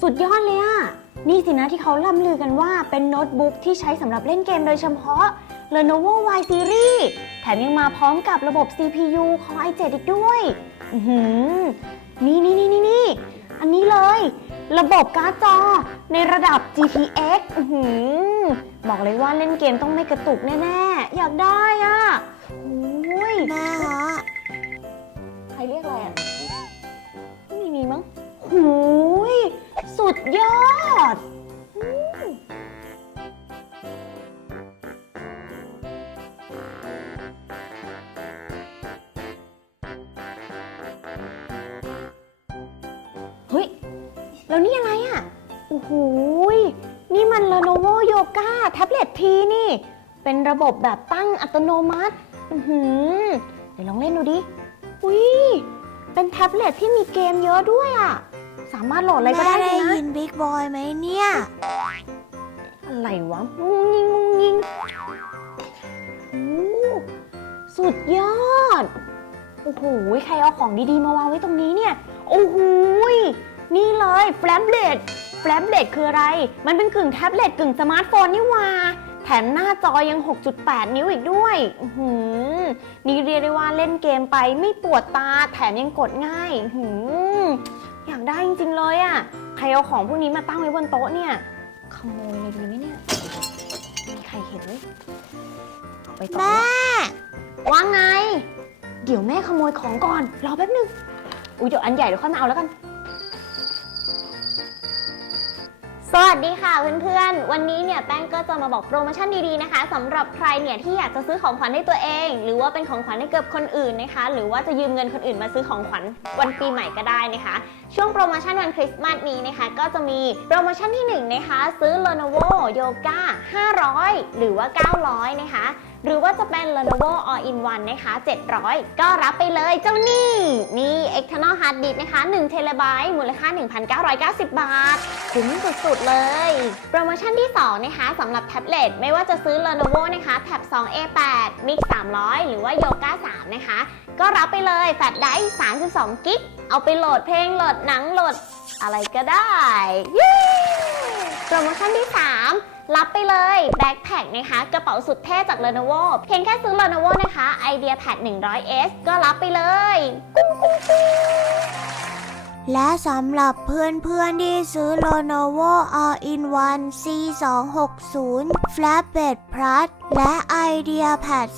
สุดยอดเลยอะนี่สินะที่เขาล่ำลือกันว่าเป็นโน้ตบุ๊กที่ใช้สำหรับเล่นเกมโดยเฉพาะ Lenovo Y Series แถมยังมาพร้อมกับระบบ CPU ของ i7 อีกด้วย อือหือ นี่นี่นี่นี่นี่ อันนี้เลย ระบบการ์ดจอในระดับ GTX อือหือ บอกเลยว่าเล่นเกมต้องไม่กระตุกแน่ ๆ อยากได้อะโอ้ย ดอืมเฮ้ย แล้วนี่อะไรอะ โอ้โหยนี่มัน Lenovo Yoga Tablet T นี่ เป็นระบบแบบตั้งอัตโนมัติ อือหือ เดี๋ยวลองเล่นดูดิ อุ้ย เป็นแท็บเล็ตที่มีเกมเยอะด้วยอะ สามารถโหลดอะไรก็แม่ได้เลได้ยนะยินบิ๊กบอยไหมเนี่ย อะไรวะงุงยิงงุงยิงโอ้สุดยอด โอ้โหใครเอาของดีๆมาวางไว้ตรงนี้เนี่ย โอ้โหยนี่เลยแฟลชเบลดแฟลชเบลดคืออะไร มันเป็นกึ่งแท็บเล็ตกึ่งสมาร์ทโฟนนี่หว่า แถมหน้าจอยัง 6.8 นิ้วอีกด้วย อื้อหือนี่เรียกได้ว่าเล่นเกมไปไม่ปวดตาแถมยังกดง่าย อื้อหือ อยากได้จริงๆเลยอะ่ะใครเอาของพวกนี้มาตั้งไว้บนโต๊ะเนี่ยขโมยเลยดีไหมเนี่ยมีใครเห็นไหมเอาไปต่อแม่ ว่าไง เดี๋ยวแม่ขโมยของก่อน รอแป๊บนึง อุ้ยเดี๋ยวอันใหญ่เดี๋ยวค่อยมาเอาแล้วกัน สวัสดีค่ะเพื่อนๆ วันนี้เนี่ยแป้งก็จะมาบอกโปรโมชั่นดีๆนะคะสำหรับใครเนี่ยที่อยากจะซื้อของขวัญให้ตัวเอง หรือว่าเป็นของขวัญให้เกับคนอื่นนะคะ หรือว่าจะยืมเงินคนอื่นมาซื้อของขวัญวันปีใหม่ก็ได้นะคะ ช่วงโปรโมชั่นวันคริสต์มาสนี้นะคะ ก็จะมีโปรโมชั่นที่หนึ่งนะคะซื้อ Lenovo Yoga 500 หรือว่า 900 นะคะ หรือว่าจะเป็น Lenovo All in One นะคะ 700 ก็รับไปเลยเจ้านี่นี่ external hard disk นะคะ1 t b มูลค่า 1,990 บาท คุ้มสุดๆเลย โปรโมชั่นที่ 2 นะคะสำหรับแท็บเล็ตไม่ว่าจะซื้อ Lenovo นะคะ Tab 2 A8 Mix 300 หรือว่า Yoga 3 นะคะ ก็รับไปเลยแฟลชไดรฟ์32 กิกเอาไปโหลดเพลงโหลดหนังโหลดอะไรก็ได้ โปรโมชั่นที่ 3 รับไปเลยแบ็คแพคนะคะกระเป๋าสุดเท่จาก Lenovo เพียงแค่ซื้อ Lenovo นะคะ IdeaPad 100S ก็รับไปเลย และสำหรับเพื่อนๆที่ซื้อ Lenovo All-in-One C260 Flatbed Plus และ IdeaPad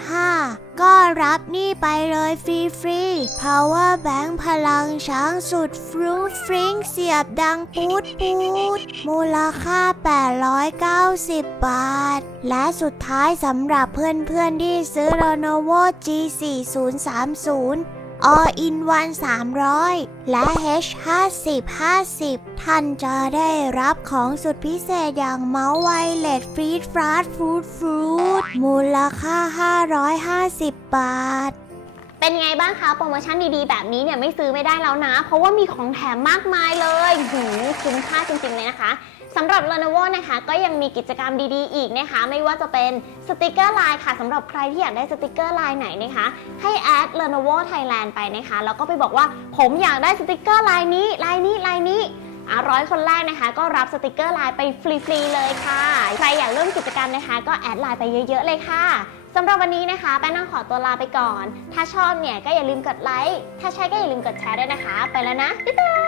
305 ก็รับนี่ไปเลยฟรีๆ Power Bank พลังช้างสุดฟรุ้งฟริ้งเสียบดังปูดปูด มูลค่า 890 บาท และสุดท้ายสำหรับเพื่อนๆที่ซื้อ Lenovo G4030 All in One 300 และ H 50 50 ท่านจะได้รับของสุดพิเศษอย่างเมาส์ไวเลสฟรีดฟราดฟูดฟรูดมูลค่า 550 บาทเป็นไงบ้างคะ โปรโมชั่นดีๆ แบบนี้เนี่ยไม่ซื้อไม่ได้แล้วนะ เพราะว่ามีของแถมมากมายเลยหืมคุ้มค่าจริงๆเลยนะคะ สำหรับ Lenovo นะคะก็ยังมีกิจกรรมดีๆ อีกนะคะ ไม่ว่าจะเป็นสติกเกอร์ไลน์ค่ะสำหรับใครที่อยากได้สติกเกอร์ไลน์ไหนนะคะ ให้แอด Lenovo Thailand ไปนะคะ แล้วก็ไปบอกว่าผมอยากได้สติกเกอร์ลายนี้ลายนี้ลายนี้อะร้อยคนแรกนะคะ ก็รับสติกเกอร์ไลน์ไปฟรีๆเลยค่ะ ใครอยากเริ่มกิจกรรมนะคะ ก็แอดไลน์ไปเยอะๆเลยค่ะสำหรับวันนี้นะคะแป้งต้องขอตัวลาไปก่อน ถ้าชอบเนี่ยก็อย่าลืมกดไลค์ถ้าใช่ก็อย่าลืมกดแชร์ด้วยนะคะ ไปแล้วนะบ๊ายบาย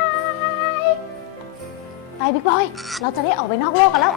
ไปบิ๊กบอย เราจะได้ออกไปนอกโลกกันแล้ว